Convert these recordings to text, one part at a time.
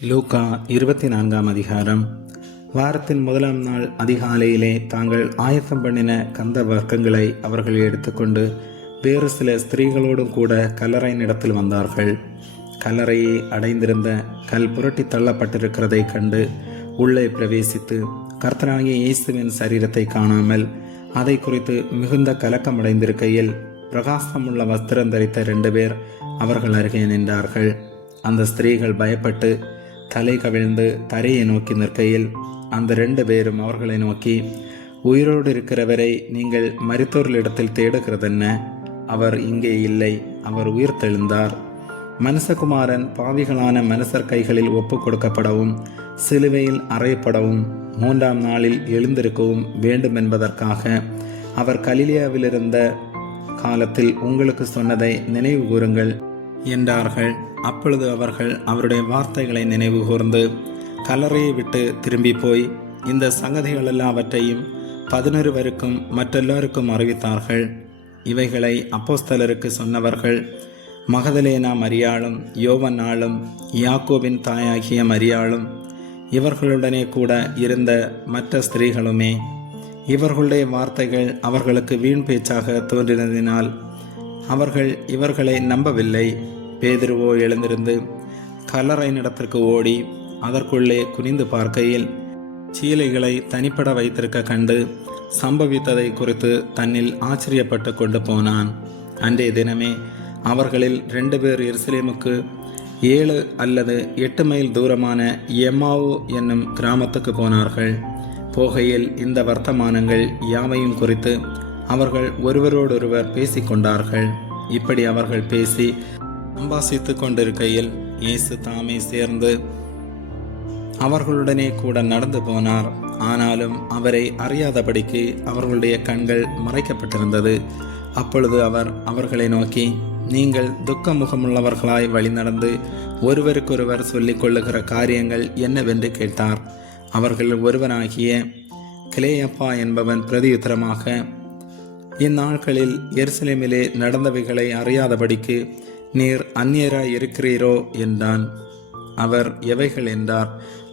லூக்கா 24 அதிகாரம். வாரத்தின் முதலாம் நாள் அதிகாலையிலே தாங்கள் ஆயத்தம் பண்ணின கந்த வர்க்கங்களை அவர்கள் எடுத்துக்கொண்டு வேறு சில ஸ்திரீகளோடும் கூட கல்லறையினிடத்தில் வந்தார்கள். கல்லறையை அடைந்திருந்த கல் புரட்டி தள்ளப்பட்டிருக்கிறதை கண்டு உள்ளே பிரவேசித்து கர்த்தராகிய இயேசுவின் சரீரத்தை காணாமல் அதை குறித்து மிகுந்த கலக்கமடைந்திருக்கையில் பிரகாசமுள்ள வஸ்திரம் தரித்த 2 பேர் அவர்கள் அருகே நின்றார்கள். அந்த ஸ்திரீகள் பயப்பட்டு தலை கவிழ்ந்து தரையை நோக்கி நிற்கையில் அந்த 2 பேரும் அவர்களை நோக்கி, உயிரோடு இருக்கிறவரை நீங்கள் மரித்தோர்களிடத்தில் தேடுகிறதென்ன? அவர் இங்கே இல்லை, அவர் உயிர்த்தெழுந்தார். மனுஷகுமாரன் பாவிகளான மனுஷர் கைகளில் ஒப்பு கொடுக்கப்படவும் சிலுவையில் அறையப்படவும் 3ஆம் நாளில் எழுந்திருக்கவும் வேண்டும் என்பதற்காக அவர் கலிலேயாவிலிருந்த காலத்தில் உங்களுக்கு சொன்னதை நினைவு கூறுங்கள் என்றார்கள். அப்பொழுது அவர்கள் அவருடைய வார்த்தைகளை நினைவு கூர்ந்து கல்லறையை விட்டு திரும்பி போய் இந்த சங்கதிகள் எல்லாவற்றையும் 11 மற்றெல்லாருக்கும் அறிவித்தார்கள். இவைகளை அப்போஸ்தலருக்கு சொன்னவர்கள் மகதலேனா மரியாளும் யோவன்னாளும் யாக்கோபின் தாயாகிய மரியாளும் இவர்களுடனே கூட இருந்த மற்ற ஸ்திரீகளுமே. இவர்களுடைய வார்த்தைகள் அவர்களுக்கு வீண் பேச்சாக தோன்றினதினால் அவர்கள் இவர்களை நம்பவில்லை. பேதுருவோ எழுந்திருந்து கல்லறையினிடத்திற்கு ஓடி அதற்குள்ளே குனிந்து பார்க்கையில் சீலைகளை தனிப்பட வைத்திருக்க கண்டு சம்பவித்ததை குறித்து தன்னில் ஆச்சரியப்பட்டு கொண்டு போனான். அன்றைய தினமே அவர்களில் 2 பேர் எருசலேமுக்கு 7 அல்லது 8 மைல் தூரமான எம்மாவு என்னும் கிராமத்துக்கு போனார்கள். போகையில் இந்த வர்த்தமானங்கள் யாவையும் குறித்து அவர்கள் ஒருவரோடொருவர் பேசிக்கொண்டார்கள். இப்படி அவர்கள் பேசி சம்பாசித்து கொண்டிருக்கையில் இயேசு தாமே சேர்ந்து அவர்களுடனே கூட நடந்து போனார். ஆனாலும் அவரை அறியாதபடிக்கு அவர்களுடைய கண்கள் மறைக்கப்பட்டிருந்தது. அப்பொழுது அவர் அவர்களை நோக்கி, நீங்கள் துக்க முகமுள்ளவர்களாய் வழி நடந்து ஒருவருக்கொருவர் சொல்லிக் கொள்ளுகிற காரியங்கள் என்னவென்று கேட்டார். அவர்கள் ஒருவனாகிய கிலேயப்பா என்பவன் பிரதியுத்தரமாக, இந்நாட்களில் எருசலேமிலே நடந்தவைகளை அறியாதபடிக்கு நீர் அந்நியராய் இருக்கிறீரோ என்றான். அவர் எவைகள் என்றார்.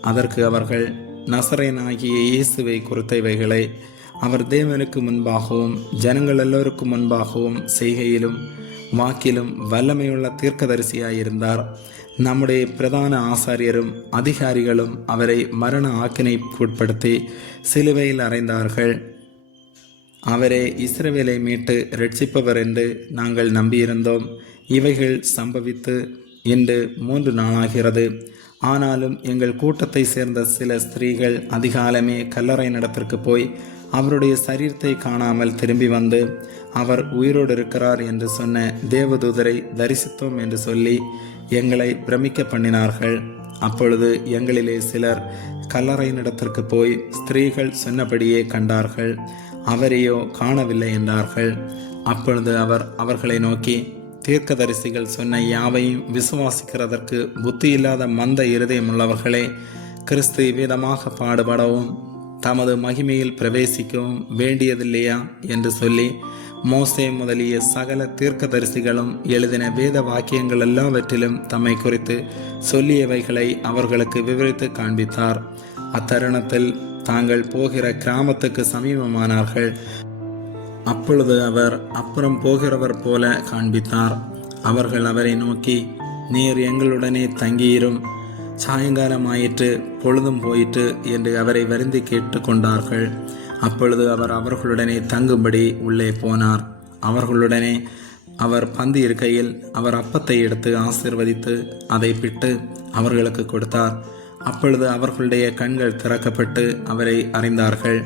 அதற்கு அவர்கள், நசரேயனாகிய இயேசுவை குறித்தவைகளை அவர் தேவனுக்கு முன்பாகவும் ஜனங்கள் எல்லோருக்கும் முன்பாகவும் செய்கையிலும் வாக்கிலும் வல்லமையுள்ள தீர்க்கதரிசியாயிருந்தார். நம்முடைய பிரதான ஆசாரியரும் அதிகாரிகளும் அவரை மரண ஆக்கினைக்குட்படுத்தி சிலுவையில் அறைந்தார்கள். அவரே இஸ்ரவேலை மீட்டு இரட்சிப்பவர் என்று நாங்கள் நம்பியிருந்தோம். இவைகள் சம்பவித்து இன்று 3 நாளாகிறது. ஆனாலும் எங்கள் கூட்டத்தை சேர்ந்த சில ஸ்திரீகள் அதிகாலமே கல்லறையினிடத்திற்கு போய் அவருடைய சரீரத்தை காணாமல் திரும்பி வந்து அவர் உயிரோடு இருக்கிறார் என்று சொன்ன தேவதூதரை தரிசித்தோம் என்று சொல்லி எங்களை பிரமிக்க பண்ணினார்கள். அப்பொழுது எங்களிலே சிலர் கல்லறையினிடத்திற்கு போய் ஸ்திரீகள் சொன்னபடியே கண்டார்கள், அவரையோ காணவில்லை என்றார்கள். அப்பொழுது அவர் அவர்களை நோக்கி, தீர்க்கதரிசிகள் சொன்ன யாவையும் விசுவாசிக்கிறதற்கு புத்தியில்லாத மந்த இருதயமுள்ளவர்களே, கிறிஸ்து விதமாக பாடுபடவும் தமது மகிமையில் பிரவேசிக்கவும் வேண்டியதில்லையா என்று சொல்லி மோசே முதலிய சகல தீர்க்கதரிசிகளும் எழுதின வேத வாக்கியங்கள் எல்லாவற்றிலும் தம்மை குறித்து சொல்லியவைகளை அவர்களுக்கு விவரித்து காண்பித்தார். அத்தருணத்தில் தாங்கள் போகிற கிராமத்துக்கு சமீபமானார்கள். அப்பொழுது அவர் அப்புறம் போகிறவர் போல காண்பித்தார். அவர்கள் அவரை நோக்கி, நீர் எங்களுடனே தங்கியிரும், சாயங்காலமாயிற்று, பொழுதும் போயிற்று என்று அவரை வருந்தி கேட்டு கொண்டார்கள். அப்பொழுது அவர் அவர்களுடனே தங்கும்படி உள்ளே போனார். அவர்களுடனே அவர் பந்தி இருக்கையில் அவர் அப்பத்தை எடுத்து ஆசீர்வதித்து அதை பிட்டு அவர்களுக்கு கொடுத்தார். அப்பொழுது அவர்களுடைய கண்கள் திறக்கப்பட்டு அவரை அறிந்தார்கள்.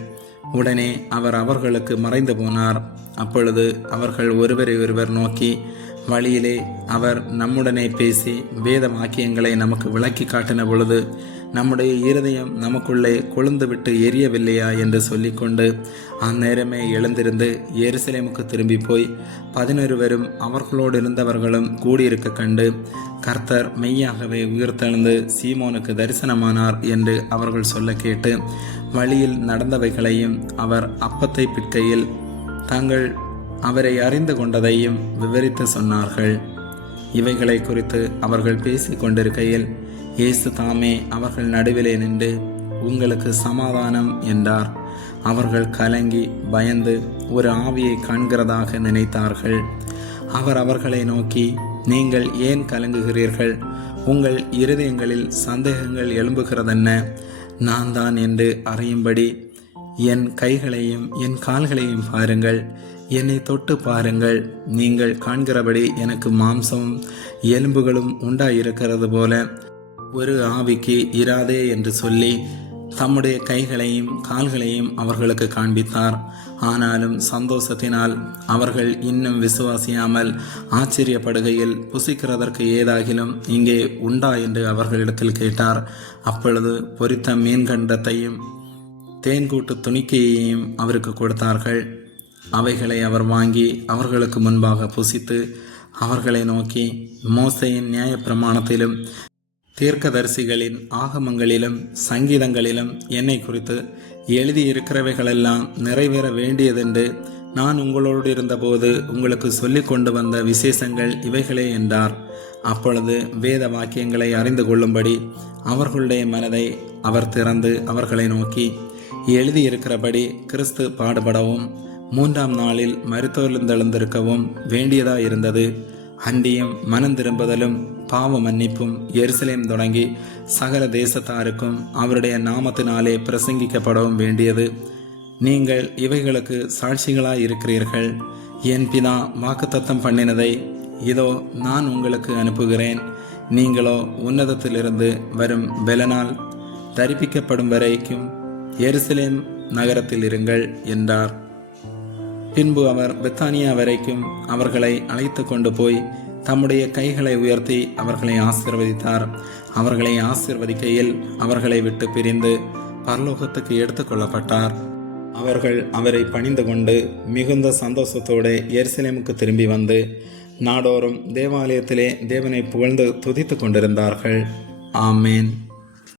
உடனே அவர் அவர்களுக்கு மறைந்து போனார். அப்பொழுது அவர்கள் ஒருவரை ஒருவர் நோக்கி, வழியிலே அவர் நம்முடனே பேசி வேத வாக்கியங்களை நமக்கு விளக்கி காட்டின பொழுது நம்முடைய இருதயம் நமக்குள்ளே கொழுந்து விட்டு எரியவில்லையா என்று சொல்லிக்கொண்டு அந்நேரமே எழுந்திருந்து எருசலேமுக்கு திரும்பி போய் 11 அவர்களோடு இருந்தவர்களும் கூடியிருக்க கண்டு, கர்த்தர் மெய்யாகவே உயிர்த்தெழுந்து சீமோனுக்கு தரிசனமானார் என்று அவர்கள் சொல்ல கேட்டு வழியில் நடந்தவைகளையும் அவர் அப்பத்தை பிற்கையில் தாங்கள் அவரை அறிந்து கொண்டதையும் விவரித்து சொன்னார்கள். இவைகளை குறித்து அவர்கள் பேசி கொண்டிருக்கையில் இயேசு தாமே அவர்கள் நடுவிலே நின்று, உங்களுக்கு சமாதானம் என்றார். அவர்கள் கலங்கி பயந்து ஒரு ஆவியை காண்கிறதாக நினைத்தார்கள். அவர் அவர்களை நோக்கி, நீங்கள் ஏன் கலங்குகிறீர்கள்? உங்கள் இருதயங்களில் சந்தேகங்கள் எழும்புகிறதென்ன? நான் தான் என்று அறியும்படி என் கைகளையும் என் கால்களையும் பாருங்கள், என்னை தொட்டு பாருங்கள். நீங்கள் காண்கிறபடி எனக்கு மாம்சமும் எலும்புகளும் உண்டாயிருக்கிறது போல ஒரு ஆவிக்கு இராதே என்று சொல்லி தம்முடைய கைகளையும் கால்களையும் அவர்களுக்கு காண்பித்தார். ஆனாலும் சந்தோஷத்தினால் அவர்கள் இன்னும் விசுவாசியாமல் ஆச்சரியப்படுகையில், புசிக்கிறதற்கு ஏதாகிலும் இங்கே உண்டா என்று அவர்களிடத்தில் கேட்டார். அப்பொழுது பொரித்த மீன்கண்டத்தையும் தேன்கூட்டு துணிக்கையையும் அவருக்கு கொடுத்தார்கள். அவைகளை அவர் வாங்கி அவர்களுக்கு முன்பாக புசித்து அவர்களை நோக்கி, மோசேயின் நியாயப்பிரமாணத்திலும் தீர்க்கதரிசிகளின் ஆகமங்களிலும் சங்கீதங்களிலும் என்னை குறித்து எழுதியிருக்கிறவைகளெல்லாம் நிறைவேற வேண்டியதென்று நான் உங்களோடு இருந்தபோது உங்களுக்கு சொல்லி கொண்டு வந்த விசேஷங்கள் இவைகளே என்றார். அப்பொழுது வேத வாக்கியங்களை அறிந்து கொள்ளும்படி அவர்களுடைய மனதை அவர் திறந்து அவர்களை நோக்கி, எழுதியிருக்கிறபடி கிறிஸ்து பாடுபடவும் 3ஆம் நாளில் மரித்தோர்ந்தெழுந்திருக்கவும் வேண்டியதாயிருந்தது. அன்றியும் மனம் திரும்புதலும் பாவ மன்னிப்பும் எருசலேம் தொடங்கி சகல தேசத்தாருக்கும் அவருடைய நாமத்தினாலே பிரசங்கிக்கப்படவும் வேண்டியது. நீங்கள் இவைகளுக்கு சாட்சிகளாயிருக்கிறீர்கள். என் பிதா வாக்குத்தத்தம் பண்ணினதை இதோ நான் உங்களுக்கு அனுப்புகிறேன். நீங்களோ உன்னதத்திலிருந்து வரும் பெலனால் தரிப்பிக்கப்படும் வரைக்கும் எருசலேம் நகரத்தில் இருங்கள் என்றார். பின்பு அவர் பெத்தானியா வரைக்கும் அவர்களை அழைத்து கொண்டு போய் தம்முடைய கைகளை உயர்த்தி அவர்களை ஆசீர்வதித்தார். அவர்களை ஆசீர்வதிக்கையில் அவர்களை விட்டு பிரிந்து பரலோகத்துக்கு எடுத்துக்கொள்ளப்பட்டார். அவர்கள் அவரை பணிந்து கொண்டு மிகுந்த சந்தோஷத்தோடு எருசலேமுக்கு திரும்பி வந்து நாடோறும் தேவாலயத்திலே தேவனை புகழ்ந்து துதித்து கொண்டிருந்தார்கள். ஆமேன்.